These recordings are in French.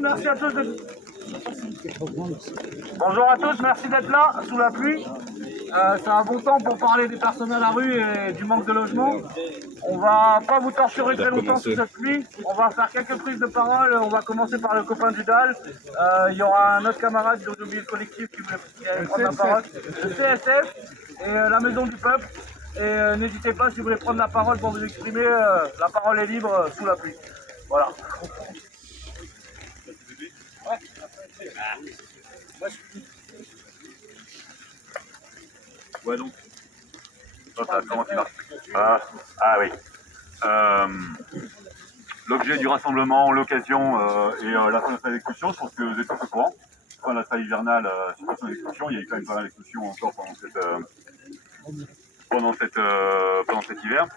Merci à tous. Bonjour à tous, merci d'être là sous la pluie. C'est un bon temps pour parler des personnes à la rue et du manque de logement. On va pas vous torturer très longtemps sous cette pluie. On va faire quelques prises de parole. On va commencer par le copain du DAL. Il y aura un autre camarade, j'ai oublié le collectif qui allait prendre la parole. Le CSF et la Maison du Peuple. Et n'hésitez pas si vous voulez prendre la parole pour vous exprimer. La parole est libre sous la pluie. Voilà. Ouais, donc. Comment tu marches oui. L'objet du rassemblement, l'occasion et la fin de cette discussion, je pense que vous êtes tous au courant. Fin de la salle hivernale, situation d'exclusion, il y a eu quand même pas mal d'exclusions encore pendant cet hiver.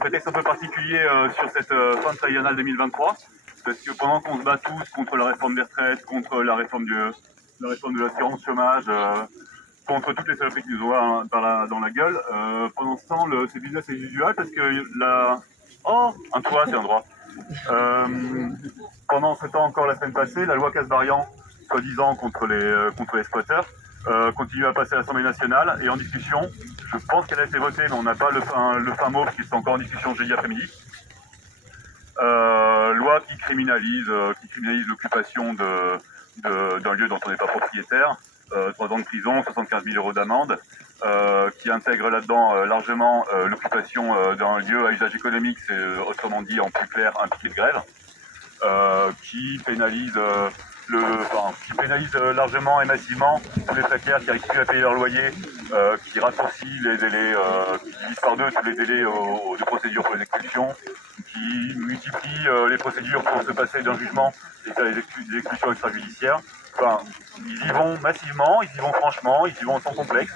Prétexte un peu particulier sur cette fin de salle hivernale 2023, parce que pendant qu'on se bat tous contre la réforme des retraites, contre la réforme de l'assurance chômage, contre toutes les saloperies qui nous ont dans la gueule, pendant ce temps, c'est business as usual, parce que un toit, c'est un droit. Pendant ce temps encore la semaine passée, la loi Casbarian, soi-disant contre les squatteurs, continue à passer à l'Assemblée nationale et en discussion. Je pense qu'elle a été votée, mais on n'a pas le fin mot qui est encore en discussion jeudi après-midi. Loi qui criminalise l'occupation d'un lieu dont on n'est pas propriétaire, 3 ans de prison, 75 000 € d'amende, qui intègre là-dedans largement l'occupation d'un lieu à usage économique, c'est autrement dit en plus clair un piquet de grève, qui pénalise largement et massivement tous les précaires qui n'arrivent plus à payer leur loyer, qui raccourcit les délais, qui divise par deux tous les délais de procédure pour les expulsions, qui multiplie les procédures pour se passer d'un jugement et faire des expulsions extrajudiciaires. Enfin, ils y vont massivement, ils y vont franchement, ils y vont sans complexe.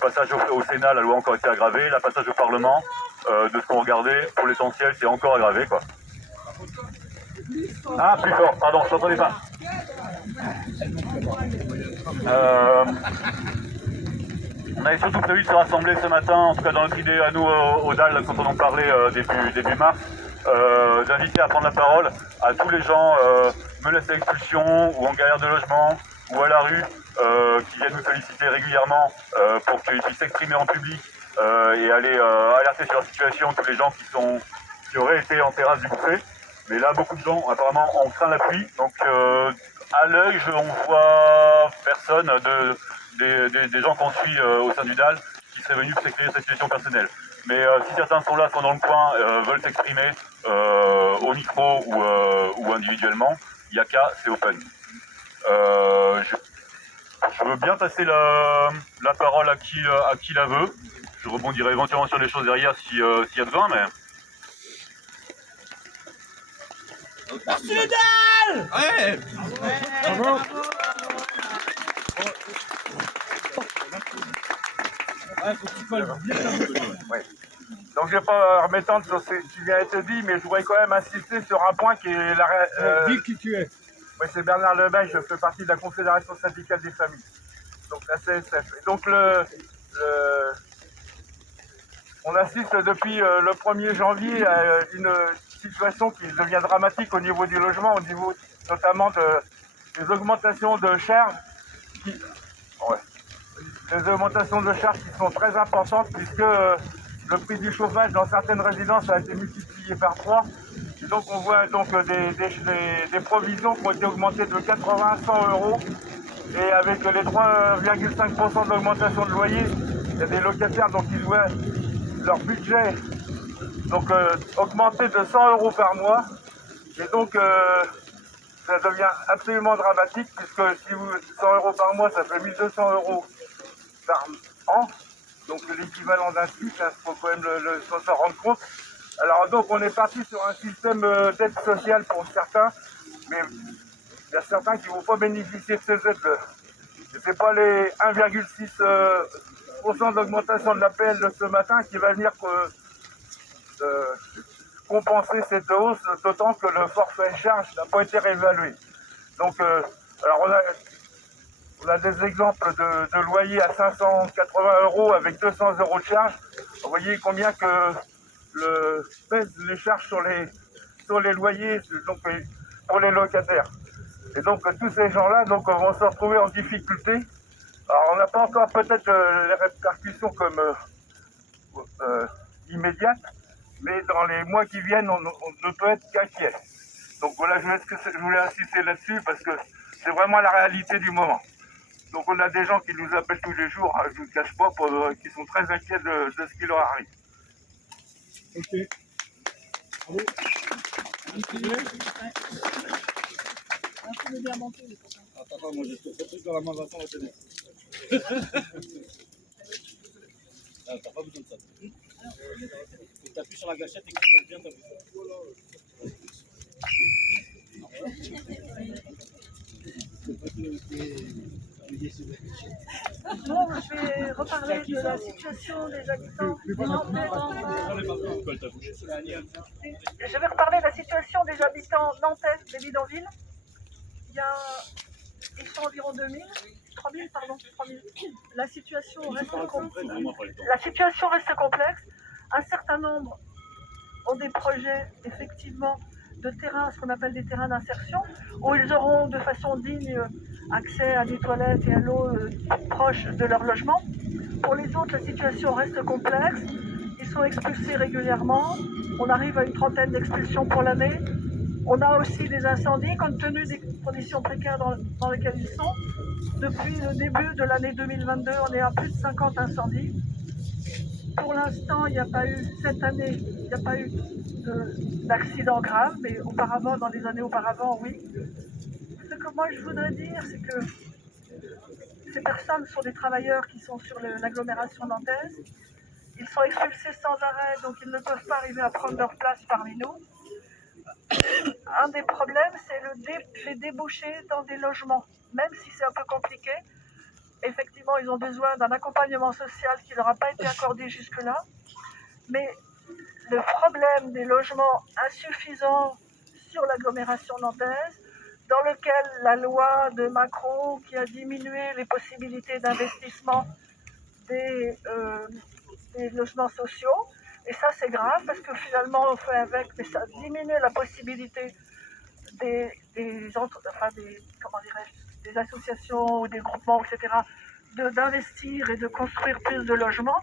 Passage au Sénat, la loi a encore été aggravée. La passage au Parlement, de ce qu'on regardait, pour l'essentiel, c'est encore aggravé, quoi. Ah, plus fort, pardon, je t'entendais pas. On avait surtout prévu de se rassembler ce matin, en tout cas dans notre idée à nous au DAL, quand on en parlait début mars, d'inviter à prendre la parole à tous les gens menacés d'expulsion ou en galère de logement ou à la rue, qui viennent nous solliciter régulièrement pour qu'ils puissent s'exprimer en public et aller alerter sur leur situation tous les gens qui auraient été en terrasse du buffet. Mais là, beaucoup de gens apparemment ont craint la pluie, donc à l'œil, on voit personne des gens qu'on suit au sein du DAL qui seraient venus pour s'exprimer sa situation personnelle. Mais si certains sont là, sont dans le coin, veulent s'exprimer au micro ou individuellement, il n'y a qu'à, c'est open. Je veux bien passer la parole à qui la veut. Je rebondirai éventuellement sur les choses derrière s'il y a besoin, mais... Merci le DAL! Ouais! Bravo! Ouais. Donc je ne vais pas m'étendre sur ce qui vient d'être dit, mais je voudrais quand même insister sur un point qui est la... Dis qui tu es. Oui, c'est Bernard Lebel, je fais partie de la Confédération syndicale des familles, donc la CSF. Et donc on assiste depuis le 1er janvier à une situation qui devient dramatique au niveau du logement, au niveau notamment des augmentations de charges qui sont très importantes puisque le prix du chauffage dans certaines résidences a été multiplié par 3. Et donc on voit donc des provisions qui ont été augmentées de 80 à 100 €. Et avec les 3,5% d'augmentation de loyer, il y a des locataires donc qui voient leur budget donc augmenter de 100 € par mois. Et donc ça devient absolument dramatique puisque si 100 € par mois, ça fait 1 200 € par an. Donc l'équivalent d'un SMIC, il faut quand même s'en rendre compte. Alors donc on est parti sur un système d'aide sociale pour certains, mais il y a certains qui ne vont pas bénéficier de ces aides. Ce n'est pas les 1,6% d'augmentation de l'APL de ce matin qui va venir compenser cette hausse, d'autant que le forfait charge n'a pas été réévalué. Donc alors on a des exemples de loyers à 580 € avec 200 € de charge. Vous voyez combien que pèsent les charges sur les sur les loyers donc, pour les locataires. Et donc tous ces gens-là donc, vont se retrouver en difficulté. Alors on n'a pas encore peut-être les répercussions comme immédiates, mais dans les mois qui viennent, on ne peut être qu'inquiet. Donc voilà, je voulais insister là-dessus parce que c'est vraiment la réalité du moment. Donc on a des gens qui nous appellent tous les jours, je ne vous cache pas, qui sont très inquiets de ce qui leur arrive. Ok. Allez. Attends, moi j'ai ce truc dans la main, Vincent, on va tenir. T'as pas besoin de ça. Faut que t'appuies sur la gâchette et que tu bien t'appuies. Bon, je vais reparler de la situation des habitants nantais. Je vais reparler de la situation des habitants nantais des bidonvilles. Ils sont environ 3000, pardon, 3000. La situation reste complexe. Un certain nombre ont des projets, effectivement, de terrains, ce qu'on appelle des terrains d'insertion, où ils auront de façon digne accès à des toilettes et à l'eau proche de leur logement. Pour les autres, la situation reste complexe. Ils sont expulsés régulièrement. On arrive à une trentaine d'expulsions pour l'année. On a aussi des incendies, compte tenu des conditions précaires dans lesquelles ils sont. Depuis le début de l'année 2022, on est à plus de 50 incendies. Pour l'instant, il n'y a pas eu, cette année, il n'y a pas eu d'accident grave, mais auparavant, dans les années auparavant, oui. Ce que moi je voudrais dire, c'est que ces personnes sont des travailleurs qui sont sur l'agglomération nantaise. Ils sont expulsés sans arrêt, donc ils ne peuvent pas arriver à prendre leur place parmi nous. Un des problèmes, c'est les débouchés dans des logements, même si c'est un peu compliqué. Effectivement, ils ont besoin d'un accompagnement social qui ne leur a pas été accordé jusque-là. Mais le problème des logements insuffisants sur l'agglomération nantaise, dans lequel la loi de Macron, qui a diminué les possibilités d'investissement des logements sociaux, et ça c'est grave parce que finalement on fait avec, mais ça diminue la possibilité des associations ou des groupements, etc., d'investir et de construire plus de logements.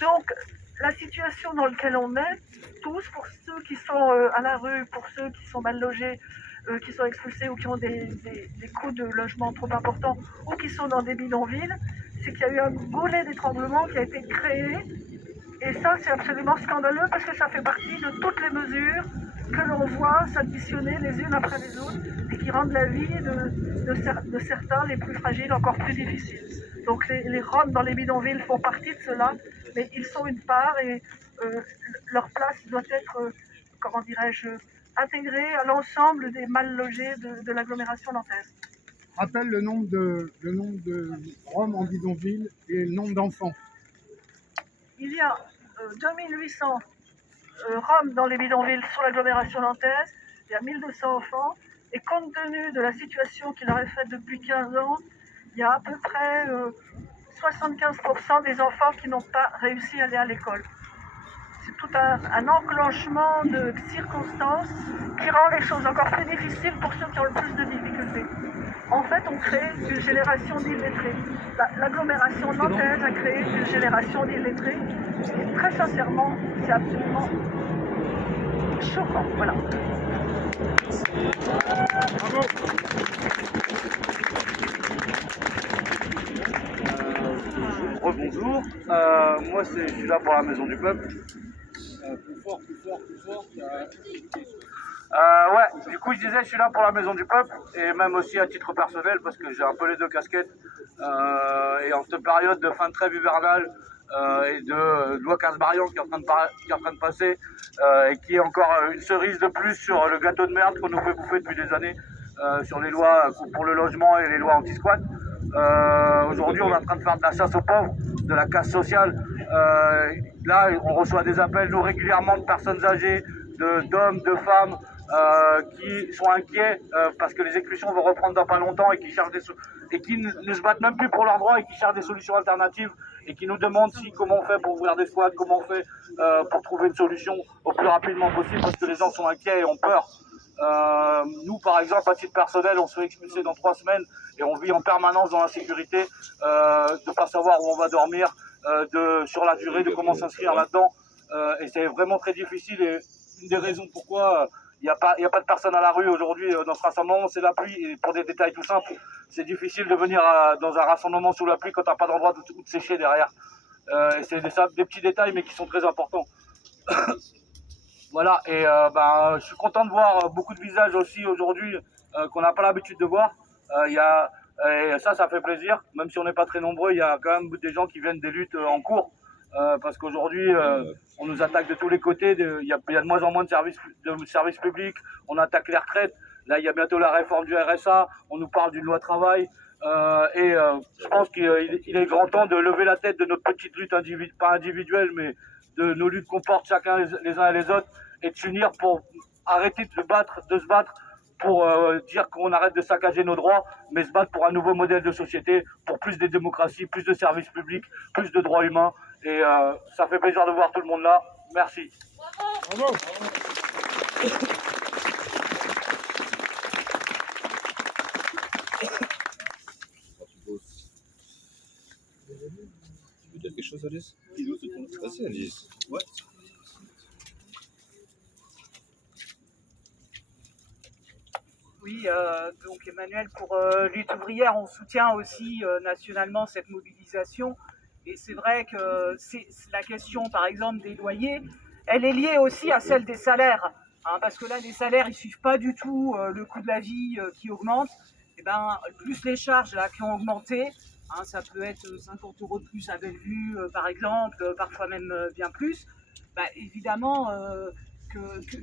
Donc la situation dans laquelle on est, tous, pour ceux qui sont à la rue, pour ceux qui sont mal logés, qui sont expulsés ou qui ont des coûts de logement trop importants ou qui sont dans des bidonvilles, c'est qu'il y a eu un goulet d'étranglement qui a été créé. Et ça, c'est absolument scandaleux parce que ça fait partie de toutes les mesures que l'on voit s'additionner les unes après les autres et qui rendent la vie de certains, les plus fragiles, encore plus difficile. Donc les Roms dans les bidonvilles font partie de cela, mais ils sont une part et leur place doit être, intégrée à l'ensemble des mal logés de l'agglomération nantaise. Rappelle le nombre de Roms en bidonville et le nombre d'enfants. Il y a 2800 Roms dans les bidonvilles sur l'agglomération nantaise, il y a 1200 enfants, et compte tenu de la situation qui leur est faite depuis 15 ans, il y a à peu près 75% des enfants qui n'ont pas réussi à aller à l'école. C'est tout un enclenchement de circonstances qui rend les choses encore plus difficiles pour ceux qui ont le plus de difficultés. En fait, on crée une génération d'illettrés. L'agglomération nantaise a créé une génération d'illettrés. Et très sincèrement, c'est absolument choquant. Voilà. Bravo. Rebonjour, moi je suis là pour la Maison du Peuple. Plus fort. Ouais, du coup je disais je suis là pour la Maison du Peuple et même aussi à titre personnel parce que j'ai un peu les deux casquettes et en cette période de fin de trêve hivernale et de loi Casbarian qui est en train de passer et qui est encore une cerise de plus sur le gâteau de merde qu'on nous fait bouffer depuis des années sur les lois pour le logement et les lois anti-squat. Aujourd'hui on est en train de faire de la chasse aux pauvres, de la casse sociale. Là on reçoit des appels nous régulièrement de personnes âgées, d'hommes, de femmes, qui sont inquiets parce que les expulsions vont reprendre dans pas longtemps et qui cherchent et qui ne se battent même plus pour leurs droits et qui cherchent des solutions alternatives et qui nous demandent comment on fait pour ouvrir des squats, comment on fait pour trouver une solution au plus rapidement possible parce que les gens sont inquiets et ont peur. Nous, par exemple, à titre personnel, on se fait expulser dans 3 semaines et on vit en permanence dans l'insécurité, de ne pas savoir où on va dormir, sur la durée, de comment s'inscrire là-dedans. Et c'est vraiment très difficile et une des raisons pourquoi il n'y a pas de personnes à la rue aujourd'hui dans ce rassemblement, c'est la pluie. Et pour des détails tout simples, c'est difficile de venir dans un rassemblement sous la pluie quand tu n'as pas d'endroit où te sécher derrière. Et c'est des petits détails mais qui sont très importants. Voilà, et je suis content de voir beaucoup de visages aussi aujourd'hui qu'on n'a pas l'habitude de voir. Et ça fait plaisir, même si on n'est pas très nombreux, il y a quand même des gens qui viennent des luttes en cours. Parce qu'aujourd'hui, on nous attaque de tous les côtés, il y a de moins en moins de services publics, on attaque les retraites, là il y a bientôt la réforme du RSA, on nous parle d'une loi travail, je pense qu'il est grand temps de lever la tête de notre petite lutte, pas individuelle, mais de nos luttes qu'on porte chacun les uns et les autres, et de s'unir pour arrêter de se battre pour dire qu'on arrête de saccager nos droits, mais se battre pour un nouveau modèle de société, pour plus de démocratie, plus de services publics, plus de droits humains. Et ça fait plaisir de voir tout le monde là. Merci. Bravo. Tu veux dire quelque chose, Alice? Vas-y, Alice. Ouais. Oui, donc Emmanuel, pour Lutte ouvrière, on soutient aussi nationalement cette mobilisation. Et c'est vrai que la question, par exemple, des loyers, elle est liée aussi à celle des salaires. Hein, parce que là, les salaires, ils ne suivent pas du tout le coût de la vie qui augmente. Et plus les charges là, qui ont augmenté, hein, ça peut être 50 € de plus à Bellevue, par exemple, parfois même bien plus. Évidemment...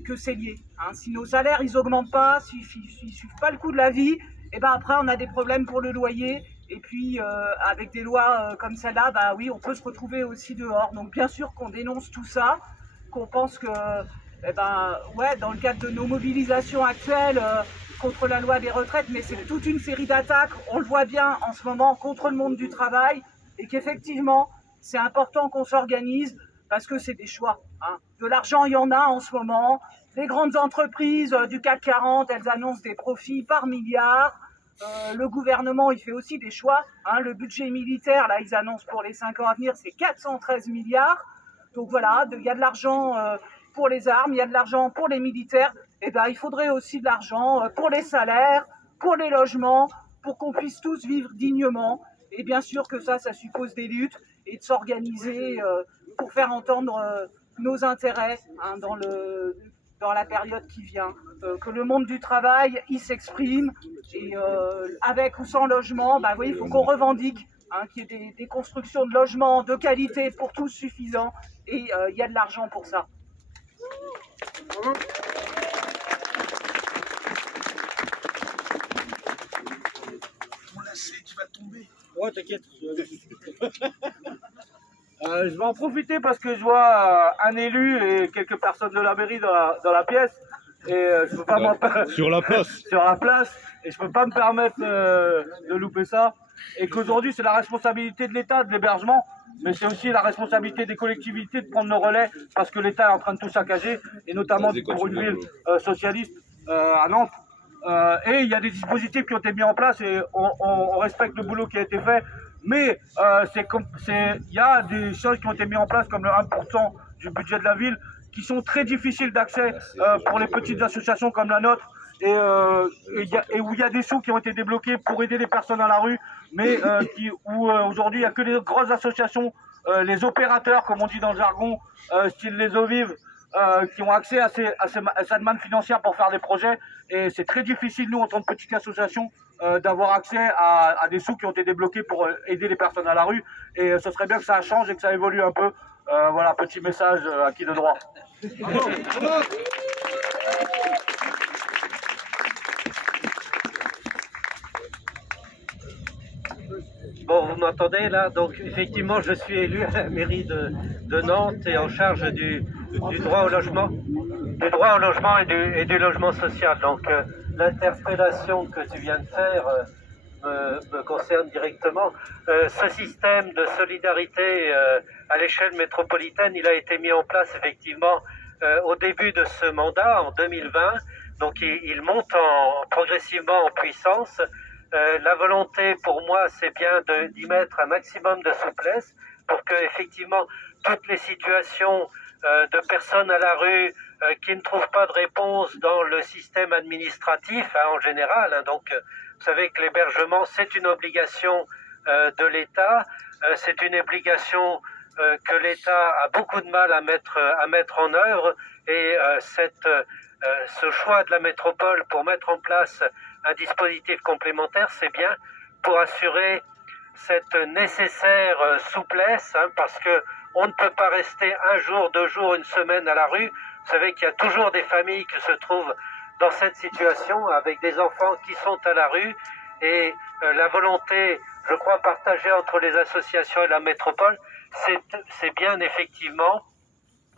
que c'est lié. Hein. Si nos salaires ils augmentent pas, s'ils suivent pas le coût de la vie, et après on a des problèmes pour le loyer. Et puis avec des lois comme celle-là, oui, on peut se retrouver aussi dehors. Donc bien sûr qu'on dénonce tout ça, qu'on pense que, dans le cadre de nos mobilisations actuelles contre la loi des retraites, mais c'est toute une série d'attaques. On le voit bien en ce moment contre le monde du travail, et qu'effectivement c'est important qu'on s'organise. Parce que c'est des choix. Hein. De l'argent, il y en a en ce moment. Les grandes entreprises du CAC 40, elles annoncent des profits par milliards. Le gouvernement, il fait aussi des choix. Hein. Le budget militaire, là, ils annoncent pour les 5 ans à venir, c'est 413 milliards. Donc voilà, il y a de l'argent pour les armes, il y a de l'argent pour les militaires. Il faudrait aussi de l'argent pour les salaires, pour les logements, pour qu'on puisse tous vivre dignement. Et bien sûr que ça suppose des luttes et de s'organiser pour faire entendre nos intérêts dans la période qui vient. Que le monde du travail, il s'exprime, et avec ou sans logement, il faut qu'on revendique qu'il y ait des constructions de logements de qualité pour tous suffisants, et il y a de l'argent pour ça. On la sait, tu vas tomber. Ouais, t'inquiète. Je vais en profiter parce que je vois un élu et quelques personnes de la mairie dans la pièce. Et je peux pas sur la place. Sur la place. Et je peux pas me permettre de louper ça. Et qu'aujourd'hui, c'est la responsabilité de l'État, de l'hébergement. Mais c'est aussi la responsabilité des collectivités de prendre le relais parce que l'État est en train de tout saccager. Et notamment pour une ville socialiste à Nantes. Et il y a des dispositifs qui ont été mis en place et on respecte le boulot qui a été fait. Mais il y a des choses qui ont été mises en place comme le 1% du budget de la ville qui sont très difficiles d'accès pour les petites associations comme la nôtre et où il y a des sous qui ont été débloqués pour aider les personnes à la rue, mais où aujourd'hui il n'y a que les grosses associations, les opérateurs comme on dit dans le jargon, style les eaux vives, qui ont accès à cette demande financière pour faire des projets. Et c'est très difficile, nous, en tant que petite association, d'avoir accès à des sous qui ont été débloqués pour aider les personnes à la rue. Et ce serait bien que ça change et que ça évolue un peu. Voilà, petit message à qui de droit. Bon, vous m'entendez là? Donc effectivement, je suis élu à la mairie de Nantes et en charge du droit au logement. droit au logement et du logement social. Donc l'interpellation que tu viens de faire me concerne directement. Ce système de solidarité à l'échelle métropolitaine, il a été mis en place effectivement au début de ce mandat, en 2020. Donc il monte progressivement en puissance. La volonté pour moi, c'est bien d'y mettre un maximum de souplesse pour que effectivement toutes les situations de personnes à la rue qui ne trouvent pas de réponse dans le système administratif en général. Donc, vous savez que l'hébergement, c'est une obligation de l'État. C'est une obligation que l'État a beaucoup de mal à mettre en œuvre. Et ce choix de la métropole pour mettre en place un dispositif complémentaire, c'est bien pour assurer cette nécessaire souplesse, parce que on ne peut pas rester un jour, 2 jours, une semaine à la rue. Vous savez qu'il y a toujours des familles qui se trouvent dans cette situation avec des enfants qui sont à la rue et la volonté, je crois, partagée entre les associations et la métropole, c'est bien effectivement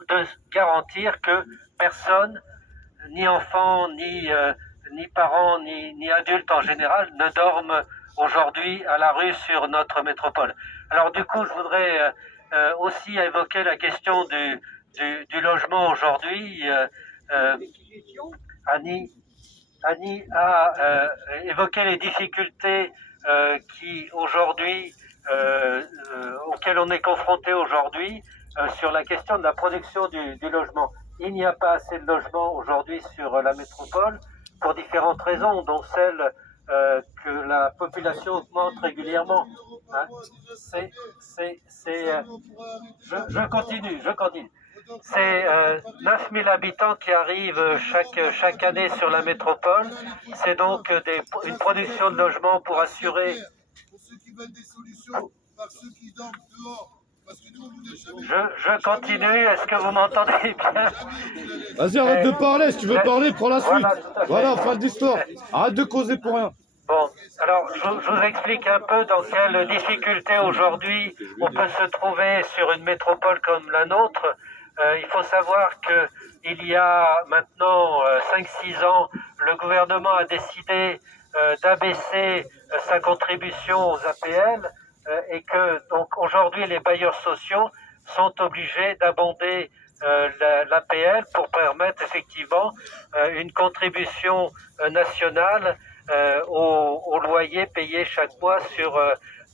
de garantir que personne, ni enfants, ni parents, ni adultes en général, ne dorment aujourd'hui à la rue sur notre métropole. Alors du coup, je voudrais aussi évoquer la question du logement aujourd'hui. Annie a évoqué les difficultés qui aujourd'hui, auxquelles on est confronté aujourd'hui sur la question de la production du logement. Il n'y a pas assez de logements aujourd'hui sur la métropole pour différentes raisons, dont celle que la population augmente régulièrement. Hein. Je continue. C'est 9000 habitants qui arrivent chaque année sur la métropole. C'est donc une production de logements pour assurer... Je continue, est-ce que vous m'entendez bien? Vas-y, arrête de parler, si tu veux parler, prends la suite. Voilà, fin de l'histoire. Arrête de causer pour rien. Bon, alors je vous explique un peu dans quelle difficulté aujourd'hui on peut se trouver sur une métropole comme la nôtre. Il faut savoir qu'il y a maintenant 5-6 ans, le gouvernement a décidé d'abaisser sa contribution aux APL et que donc aujourd'hui les bailleurs sociaux sont obligés d'abonder l'APL pour permettre effectivement une contribution nationale au loyer payé chaque mois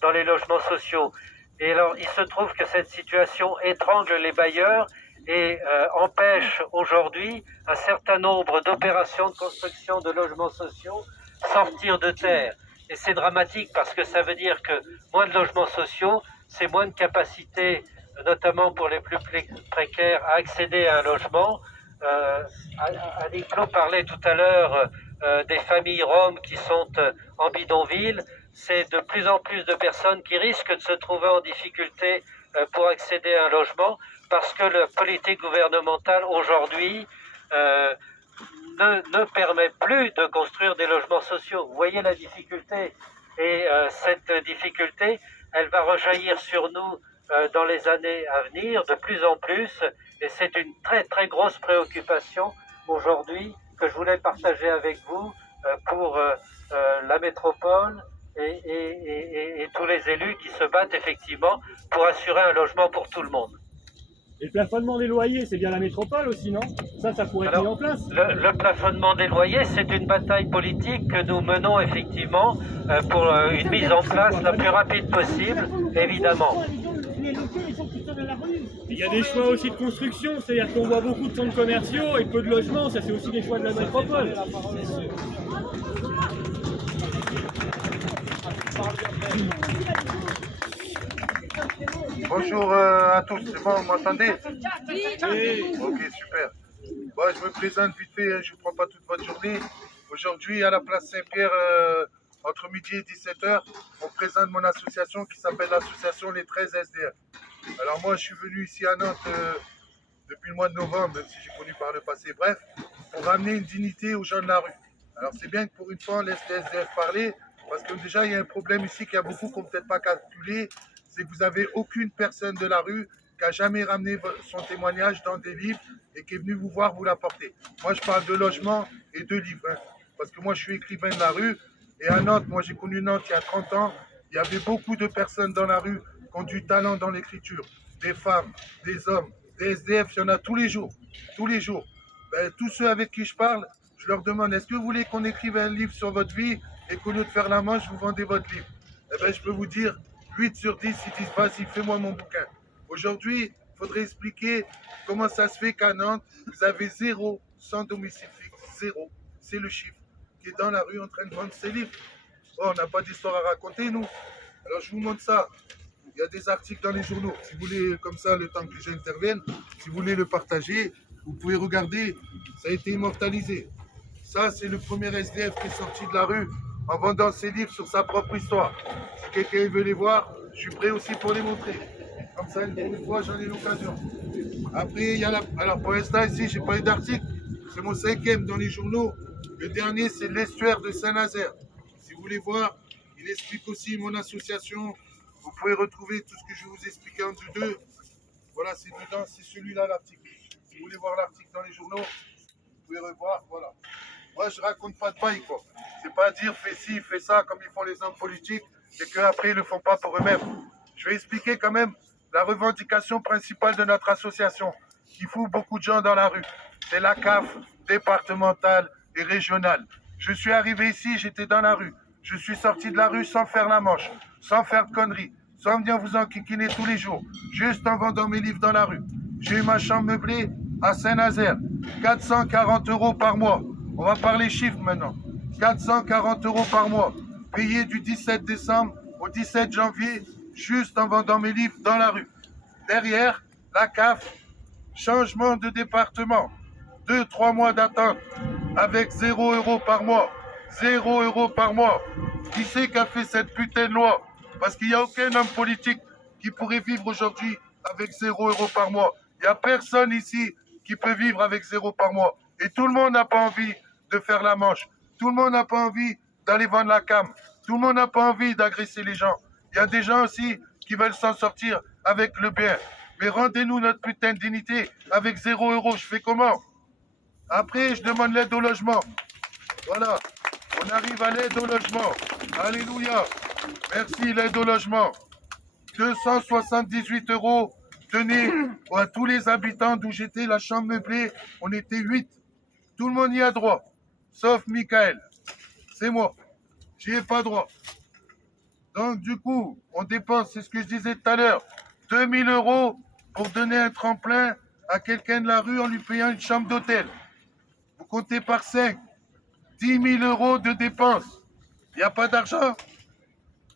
dans les logements sociaux. Et alors il se trouve que cette situation étrangle les bailleurs et empêche aujourd'hui un certain nombre d'opérations de construction de logements sociaux sortir de terre. Et c'est dramatique parce que ça veut dire que moins de logements sociaux, c'est moins de capacité, notamment pour les plus précaires, à accéder à un logement. Annie Clot parlait tout à l'heure des familles roms qui sont en bidonville. C'est de plus en plus de personnes qui risquent de se trouver en difficulté pour accéder à un logement parce que la politique gouvernementale aujourd'hui ne permet plus de construire des logements sociaux. Vous voyez la difficulté. Et cette difficulté, elle va rejaillir sur nous dans les années à venir de plus en plus. Et c'est une très très grosse préoccupation aujourd'hui que je voulais partager avec vous pour la métropole et tous les élus qui se battent effectivement pour assurer un logement pour tout le monde. Et le plafonnement des loyers, c'est bien la métropole aussi, non? Ça pourrait être mis en place. Le plafonnement des loyers, c'est une bataille politique que nous menons effectivement pour une mise en place la plus rapide possible, évidemment. Il y a des choix aussi de construction, c'est-à-dire qu'on voit beaucoup de centres commerciaux et peu de logements, ça c'est aussi des choix de la métropole. Bonjour à tous, c'est bon, vous m'entendez? Oui. Ok, super. Bon, je me présente vite fait, je ne prends pas toute votre journée. Aujourd'hui, à la place Saint-Pierre, entre midi et 17h, on présente mon association qui s'appelle l'association Les 13 SDF. Alors moi, je suis venu ici à Nantes depuis le mois de novembre, même si j'ai connu par le passé, bref, pour ramener une dignité aux gens de la rue. Alors c'est bien que pour une fois, on laisse les SDF parler, parce que déjà, il y a un problème ici qu'il y a beaucoup qui n'ont peut-être pas calculé, c'est que vous n'avez aucune personne de la rue qui n'a jamais ramené son témoignage dans des livres et qui est venu vous voir vous l'apporter. Moi, je parle de logement et de livres, hein, parce que moi, je suis écrivain de la rue. Et à Nantes, moi, j'ai connu Nantes il y a 30 ans. Il y avait beaucoup de personnes dans la rue qui ont du talent dans l'écriture. Des femmes, des hommes, des SDF, il y en a tous les jours. Tous les jours. Ben, tous ceux avec qui je parle, je leur demande, est-ce que vous voulez qu'on écrive un livre sur votre vie et qu'au lieu de faire la manche, vous vendez votre livre? Eh ben, je peux vous dire, 8 sur 10, ils disent, vas-y, fais-moi mon bouquin. Aujourd'hui, il faudrait expliquer comment ça se fait qu'à Nantes, vous avez 0 sans domicile fixe. 0. C'est le chiffre qui est dans la rue en train de vendre ses livres. Oh, on n'a pas d'histoire à raconter, nous. Alors, je vous montre ça. Il y a des articles dans les journaux. Si vous voulez, comme ça, le temps que j'intervienne, si vous voulez le partager, vous pouvez regarder. Ça a été immortalisé. Ça, c'est le premier SDF qui est sorti de la rue en vendant ses livres sur sa propre histoire. Si quelqu'un veut les voir, je suis prêt aussi pour les montrer. Comme ça, une fois, j'en ai l'occasion. Après, il y a la... Alors, pour l'instant, ici, je n'ai pas eu d'article. C'est mon 5e dans les journaux. Le dernier, c'est l'estuaire de Saint-Nazaire. Si vous voulez voir, il explique aussi mon association. Vous pouvez retrouver tout ce que je vais vous expliquer en deux. Voilà, c'est dedans, c'est celui-là l'article. Si vous voulez voir l'article dans les journaux, vous pouvez revoir, voilà. Moi, je raconte pas de paille, quoi. C'est pas dire fais ci, fais ça, comme ils font les hommes politiques, et qu'après, ils le font pas pour eux-mêmes. Je vais expliquer quand même la revendication principale de notre association, qui fout beaucoup de gens dans la rue. C'est la CAF départementale et régionale. Je suis arrivé ici, j'étais dans la rue. Je suis sorti de la rue sans faire la manche, sans faire de conneries, sans venir vous enquiquiner tous les jours, juste en vendant mes livres dans la rue. J'ai eu ma chambre meublée à Saint-Nazaire, 440 € par mois. On va parler chiffres maintenant. 440 € par mois, payé du 17 décembre au 17 janvier, juste en vendant mes livres dans la rue. Derrière, la CAF, changement de département, 2-3 mois d'attente, avec 0 € par mois. 0 € par mois. Qui c'est qui a fait cette putain de loi? Parce qu'il n'y a aucun homme politique qui pourrait vivre aujourd'hui avec 0 € par mois. Il n'y a personne ici qui peut vivre avec 0 par mois. Et tout le monde n'a pas envie de faire la manche. Tout le monde n'a pas envie d'aller vendre la cam. Tout le monde n'a pas envie d'agresser les gens. Il y a des gens aussi qui veulent s'en sortir avec le bien. Mais rendez-nous notre putain de dignité avec 0 €. Je fais comment? Après, je demande l'aide au logement. Voilà. On arrive à l'aide au logement. Alléluia. Merci, l'aide au logement. 278 € donnés à tous les habitants d'où j'étais, la chambre meublée. On était 8. Tout le monde y a droit. Sauf Michael. C'est moi. J'y ai pas droit. Donc, du coup, on dépense, c'est ce que je disais tout à l'heure, 2000 € pour donner un tremplin à quelqu'un de la rue en lui payant une chambre d'hôtel. Vous comptez par 5. 10 000 € de dépenses. Il n'y a pas d'argent.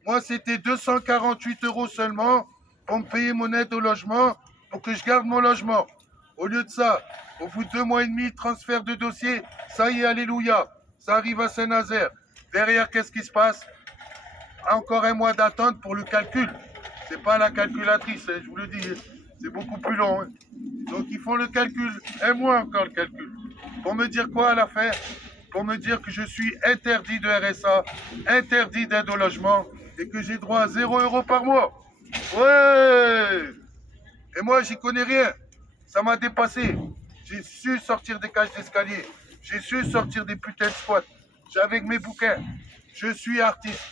Moi, c'était 248 € seulement pour me payer mon aide au logement, pour que je garde mon logement. Au lieu de ça, au bout de 2 mois et demi, transfert de dossier, ça y est, alléluia, ça arrive à Saint-Nazaire. Derrière, qu'est-ce qui se passe? Encore un mois d'attente pour le calcul. C'est pas la calculatrice, je vous le dis, c'est beaucoup plus long. Hein. Donc, ils font le calcul, un mois encore le calcul. Pour me dire quoi à la fin? Pour me dire que je suis interdit de RSA, interdit d'aide au logement et que j'ai droit à 0 € par mois. Ouais! Et moi, j'y connais rien. Ça m'a dépassé. J'ai su sortir des cages d'escalier. J'ai su sortir des putains de squats. J'ai avec mes bouquins. Je suis artiste.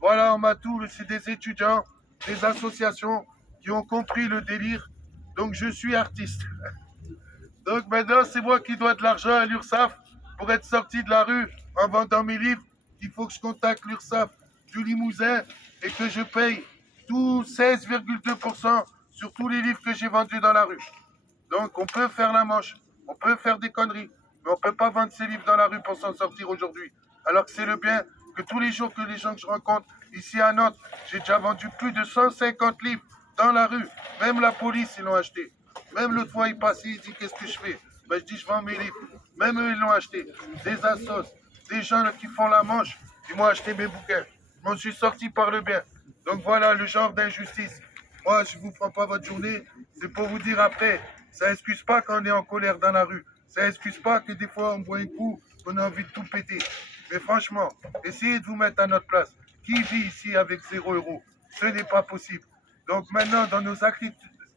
Voilà, on m'a tout. C'est des étudiants, des associations qui ont compris le délire. Donc, je suis artiste. Donc, maintenant, c'est moi qui dois de l'argent à l'URSSAF. Pour être sorti de la rue en vendant mes livres, il faut que je contacte l'URSSAF du Limousin et que je paye tout 16,2% sur tous les livres que j'ai vendus dans la rue. Donc on peut faire la manche, on peut faire des conneries, mais on ne peut pas vendre ces livres dans la rue pour s'en sortir aujourd'hui. Alors que c'est le bien que tous les jours que les gens que je rencontre ici à Nantes, j'ai déjà vendu plus de 150 livres dans la rue. Même la police, ils l'ont acheté. Même l'autre fois, il passait, il dit qu'est-ce que je fais? Ben, je dis je vends mes livres. Même eux, ils l'ont acheté. Des assos, des gens qui font la manche, ils m'ont acheté mes bouquins. Je m'en suis sorti par le bien. Donc voilà le genre d'injustice. Moi, je ne vous prends pas votre journée. C'est pour vous dire après, ça n'excuse pas quand on est en colère dans la rue. Ça n'excuse pas que des fois, on boit un coup, qu'on a envie de tout péter. Mais franchement, essayez de vous mettre à notre place. Qui vit ici avec 0 €? Ce n'est pas possible. Donc maintenant, dans nos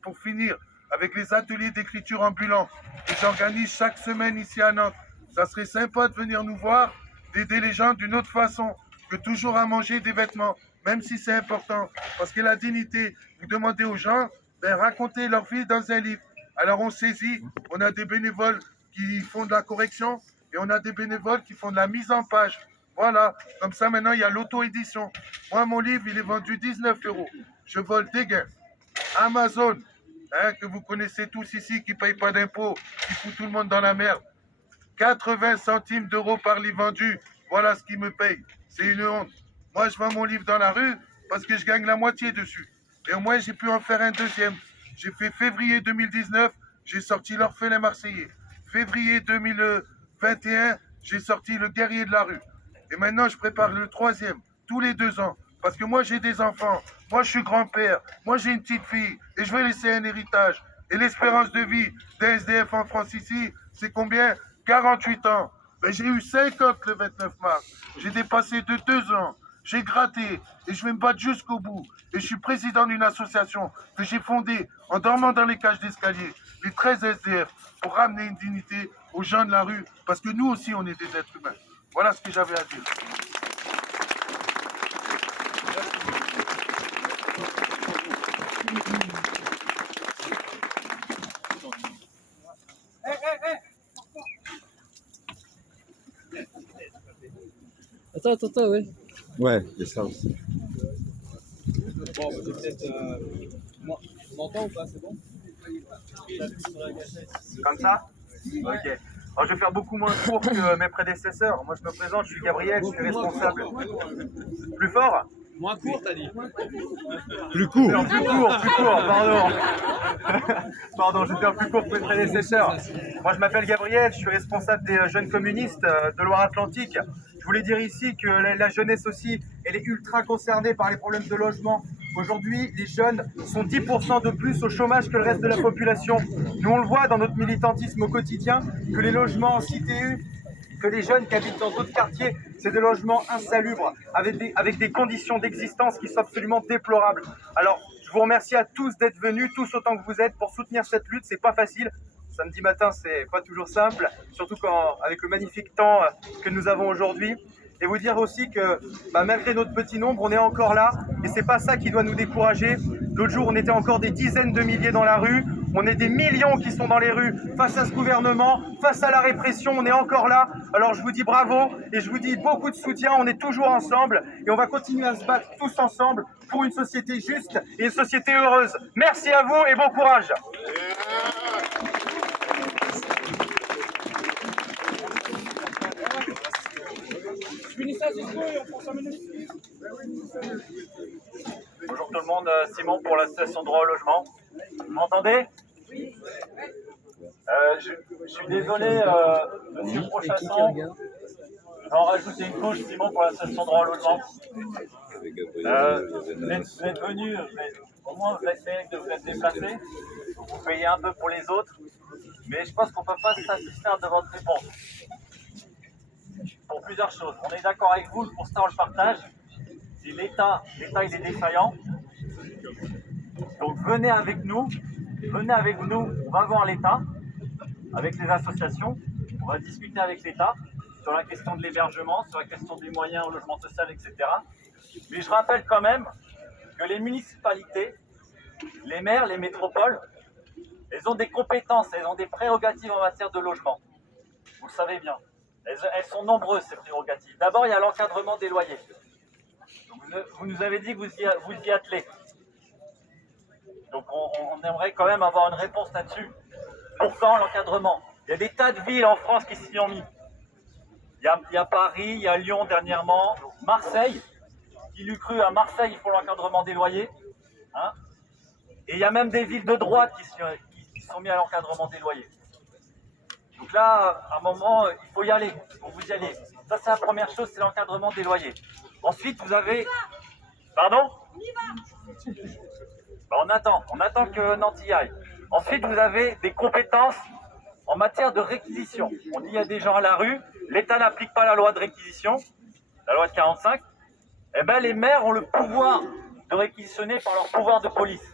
pour finir, avec les ateliers d'écriture ambulants que j'organise chaque semaine ici à Nantes, ça serait sympa de venir nous voir, d'aider les gens d'une autre façon que toujours à manger des vêtements, même si c'est important. Parce que la dignité, vous demandez aux gens de raconter leur vie dans un livre. Alors on saisit, on a des bénévoles qui font de la correction et on a des bénévoles qui font de la mise en page. Voilà, comme ça maintenant il y a l'auto-édition. Moi mon livre il est vendu 19 €. Je vole des gains. Amazon, que vous connaissez tous ici, qui ne paye pas d'impôts, qui fout tout le monde dans la merde. 80 centimes d'euros par livre vendu, voilà ce qui me paye. C'est une honte. Moi je vends mon livre dans la rue parce que je gagne la moitié dessus. Et au moins j'ai pu en faire un deuxième. J'ai fait février 2019, j'ai sorti l'Orphelin Marseillais. Février 2021, j'ai sorti Le Guerrier de la rue. Et maintenant, je prépare le troisième, tous les 2 ans. Parce que moi, j'ai des enfants. Moi, je suis grand-père. Moi, j'ai une petite fille. Et je vais laisser un héritage. Et l'espérance de vie d'un SDF en France ici, c'est combien? 48 ans. Ben, j'ai eu 50 le 29 mars. J'ai dépassé de 2 ans. J'ai gratté. Et je vais me battre jusqu'au bout. Et je suis président d'une association que j'ai fondée en dormant dans les cages d'escalier. Les 13 SDF. Pour ramener une dignité aux gens de la rue. Parce que nous aussi, on est des êtres humains. Voilà ce que j'avais à dire. Attends, ouais. Ouais, il y a ça aussi. Bon, peut-être. On m'entend ou pas? C'est bon? Comme ça? Ok. Alors, je vais faire beaucoup moins court que mes prédécesseurs. Moi, je me présente, je suis Gabriel, je suis responsable. Plus fort? Moins court, t'as dit? Plus court. Non, plus court, pardon. Pardon, je vais faire plus court que mes prédécesseurs. Moi, je m'appelle Gabriel, je suis responsable des jeunes communistes de Loire-Atlantique. Je voulais dire ici que la jeunesse aussi, elle est ultra concernée par les problèmes de logement. Aujourd'hui, les jeunes sont 10% de plus au chômage que le reste de la population. Nous, on le voit dans notre militantisme au quotidien, que les logements en CTU, que les jeunes qui habitent dans d'autres quartiers, c'est des logements insalubres, avec des conditions d'existence qui sont absolument déplorables. Alors, je vous remercie à tous d'être venus, tous autant que vous êtes, pour soutenir cette lutte. C'est pas facile. Samedi matin, c'est pas toujours simple, surtout avec le magnifique temps que nous avons aujourd'hui. Et vous dire aussi que malgré notre petit nombre, on est encore là. Et c'est pas ça qui doit nous décourager. L'autre jour, on était encore des dizaines de milliers dans la rue. On est des millions qui sont dans les rues face à ce gouvernement, face à la répression. On est encore là. Alors je vous dis bravo et je vous dis beaucoup de soutien. On est toujours ensemble et on va continuer à se battre tous ensemble pour une société juste et une société heureuse. Merci à vous et bon courage. Bonjour tout le monde, Simon pour l'association Droit au logement. Vous m'entendez? Je suis désolé, monsieur Prochasson. Je vais en rajouter une couche, Simon pour l'association Droit au logement. Vous êtes venus, au moins vous êtes déplacés. Vous payez un peu pour les autres. Mais je pense qu'on ne peut pas se satisfaire de votre réponse. Pour plusieurs choses. On est d'accord avec vous, pour ça on le partage. Si l'État il est défaillant, donc venez avec nous, on va voir l'État, avec les associations, on va discuter avec l'État sur la question de l'hébergement, sur la question des moyens au logement social, etc. Mais je rappelle quand même que les municipalités, les maires, les métropoles, elles ont des compétences, elles ont des prérogatives en matière de logement. Vous le savez bien. Elles sont nombreuses, ces prérogatives. D'abord, il y a l'encadrement des loyers. Vous nous avez dit que vous y attelez. Donc, on aimerait quand même avoir une réponse là-dessus. Pourquoi l'encadrement? Il y a des tas de villes en France qui s'y ont mis. Il y a Paris, il y a Lyon dernièrement, Marseille. Qui l'eût cru, à Marseille, ils font l'encadrement des loyers. Hein? Et il y a même des villes de droite qui sont mis à l'encadrement des loyers. Donc là, à un moment, il faut y aller, vous y allez. Ça, c'est la première chose, c'est l'encadrement des loyers. Ensuite, vous avez... Pardon? On attend que Nantes y aille. Ensuite, vous avez des compétences en matière de réquisition. On dit qu'il y a des gens à la rue, l'État n'applique pas la loi de réquisition, la loi de 45. Eh bien, les maires ont le pouvoir de réquisitionner par leur pouvoir de police.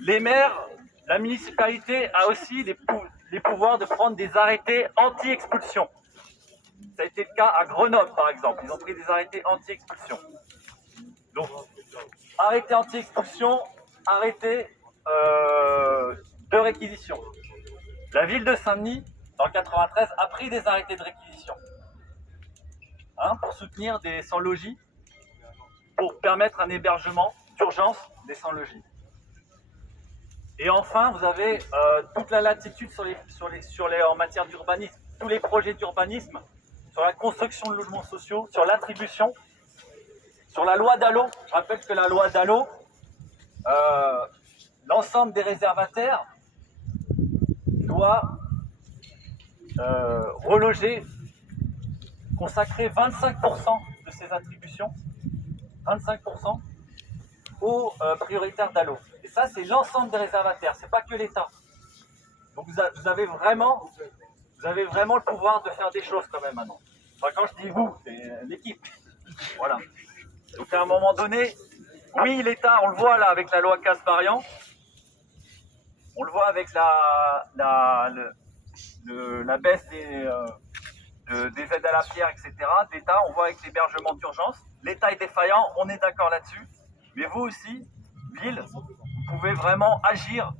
Les maires, la municipalité a aussi les pouvoirs de prendre des arrêtés anti-expulsion. Ça a été le cas à Grenoble, par exemple. Ils ont pris des arrêtés anti-expulsion. Donc, arrêté anti-expulsion, arrêté de réquisition. La ville de Saint-Denis, dans le 93, a pris des arrêtés de réquisition pour soutenir des sans-logis, pour permettre un hébergement d'urgence des sans-logis. Et enfin, vous avez toute la latitude en matière d'urbanisme, tous les projets d'urbanisme, sur la construction de logements sociaux, sur l'attribution, sur la loi Dallot. Je rappelle que la loi Dallot, l'ensemble des réservataires doit reloger, consacrer 25% de ses attributions, 25% aux prioritaires Dallot. Et ça, c'est l'ensemble des réservataires, c'est pas que l'État. Donc vous avez vraiment le pouvoir de faire des choses quand même maintenant. Enfin, quand je dis vous, c'est l'équipe. Voilà. Donc à un moment donné, oui, l'État, on le voit là avec la loi Kasbarian, on le voit avec la baisse des aides à la pierre, etc. D'État, on voit avec l'hébergement d'urgence. L'État est défaillant, on est d'accord là-dessus. Mais vous aussi, ville, vous pouvez vraiment agir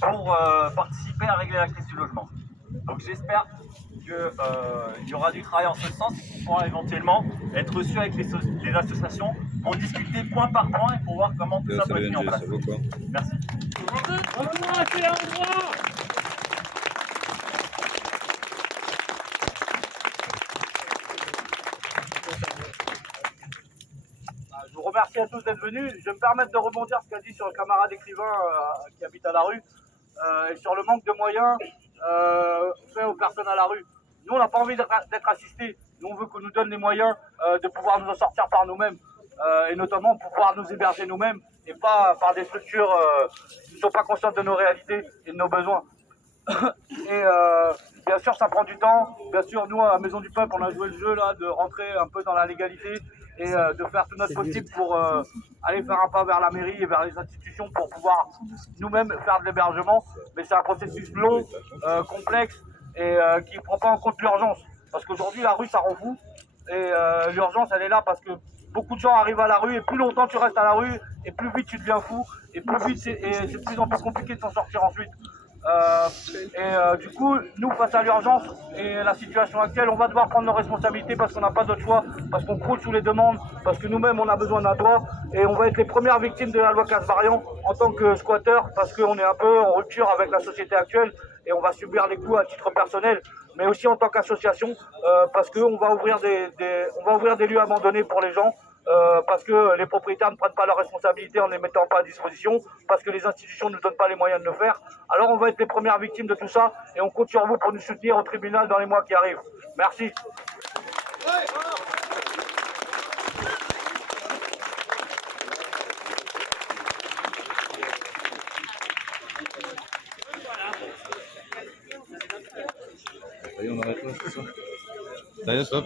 pour participer à régler la crise du logement. Donc j'espère qu'il y aura du travail en ce sens, qui pourra éventuellement être reçu avec les associations pour discuter point par point et pour voir comment tout ça peut être mis en place. Merci. Je vous remercie à tous d'être venus. Je vais me permettre de rebondir sur ce qu'a dit sur le camarade écrivain qui habite à la rue et sur le manque de moyens fait aux personnes à la rue. Nous, on n'a pas envie d'être assistés. Nous, on veut qu'on nous donne les moyens de pouvoir nous en sortir par nous-mêmes et notamment pouvoir nous héberger nous-mêmes et pas par des structures qui ne sont pas conscientes de nos réalités et de nos besoins. Et bien sûr, ça prend du temps. Bien sûr, nous, à la Maison du Peuple, on a joué le jeu là de rentrer un peu dans la légalité et de faire tout notre possible pour aller faire un pas vers la mairie et vers les institutions pour pouvoir nous-mêmes faire de l'hébergement. Mais c'est un processus long, complexe et qui ne prend pas en compte l'urgence. Parce qu'aujourd'hui, la rue, ça rend fou. Et l'urgence, elle est là parce que beaucoup de gens arrivent à la rue et plus longtemps tu restes à la rue et plus vite tu deviens fou et plus vite c'est de plus en plus compliqué de s'en sortir ensuite. Du coup, nous, face à l'urgence et la situation actuelle, on va devoir prendre nos responsabilités parce qu'on n'a pas d'autre choix, parce qu'on croule sous les demandes, parce que nous-mêmes, on a besoin d'un toit et on va être les premières victimes de la loi Kasbarian en tant que squatter parce qu'on est un peu en rupture avec la société actuelle et on va subir les coûts à titre personnel, mais aussi en tant qu'association parce qu'on va ouvrir des lieux abandonnés pour les gens. Parce que les propriétaires ne prennent pas leurs responsabilités en ne les mettant pas à disposition, parce que les institutions ne nous donnent pas les moyens de le faire. Alors on va être les premières victimes de tout ça et on compte sur vous pour nous soutenir au tribunal dans les mois qui arrivent. Merci. Ça y est, on arrête là, c'est ça. Ça y est, stop.